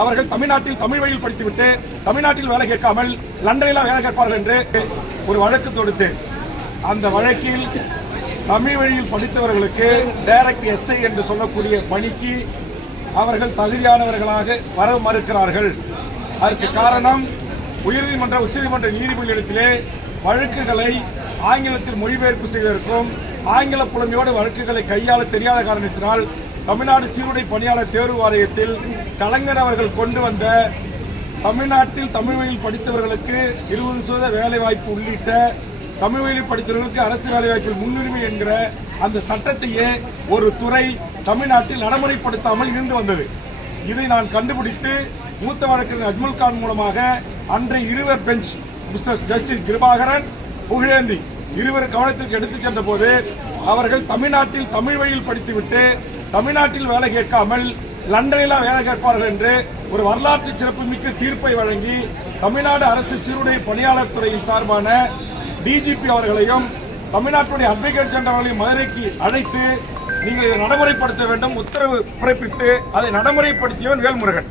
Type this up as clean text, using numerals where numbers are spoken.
அவர்கள் தமிழ்நாட்டில் தமிழ் வழியில் படித்துவிட்டு தமிழ்நாட்டில் வேலை கேட்காமல் லண்டனில் வேலை கேட்பார்கள் என்று ஒரு வழக்கு தொடுத்து அந்த வழக்கில் தமிழ் வழியில் படித்தவர்களுக்கு டைரக்ட் எஸ்ஐ என்று சொல்லக்கூடிய பணிக்கு அவர்கள் தகுதியானவர்களாக வர மறுக்கிறார்கள். அதற்கு காரணம் உயர்நீதிமன்ற உச்சநீதிமன்ற நீதிபதிகளிடத்திலே வழக்குகளை ஆங்கிலத்தில் மொழிபெயர்ப்பு செய்வதற்கும் ஆங்கில புலமையோடு வழக்குகளை கையாள தெரியாத காரணத்தினால் தமிழ்நாடு சீருடை பணியாளர் தேர்வு வாரியத்தில் கலைஞர் அவர்கள் கொண்டு வந்த தமிழ்நாட்டில் தமிழ் வழியில் படித்தவர்களுக்கு 20% வேலைவாய்ப்பு உள்ளிட்ட தமிழ் வழியில் படித்தவர்களுக்கு அரசு வேலைவாய்ப்பில் முன்னுரிமை என்கிற அந்த சட்டத்தையே ஒரு துறை தமிழ்நாட்டில் நடைமுறைப்படுத்தாமல் இருந்து வந்தது. இதை நான் கண்டுபிடித்து மூத்த வழக்கறிஞர் அஜ்மல் கான் மூலமாக அன்றைய இருவர் bench mister justice Kirubakaran, Pugazhendhi இருவர் கவனத்திற்கு எடுத்துச் சென்ற போது அவர்கள் தமிழ்நாட்டில் தமிழ் வழியில் படித்துவிட்டு தமிழ்நாட்டில் வேலை கேட்காமல் லண்டனில் வேலை கேட்பார்கள் என்று ஒரு வரலாற்று சிறப்புமிக்க தீர்ப்பை வழங்கி தமிழ்நாடு அரசு சீருடை பணியாளர் துறையின் சார்பான டிஜிபி அவர்களையும் தமிழ்நாட்டுடைய அட்வொகேட் ஜெனரல் அவர்களையும் மதுரைக்கு அழைத்து நீங்கள் இதை நடைமுறைப்படுத்த வேண்டும் உத்தரவு பிறப்பித்து அதை நடைமுறைப்படுத்தியவன் வேல்முருகன்.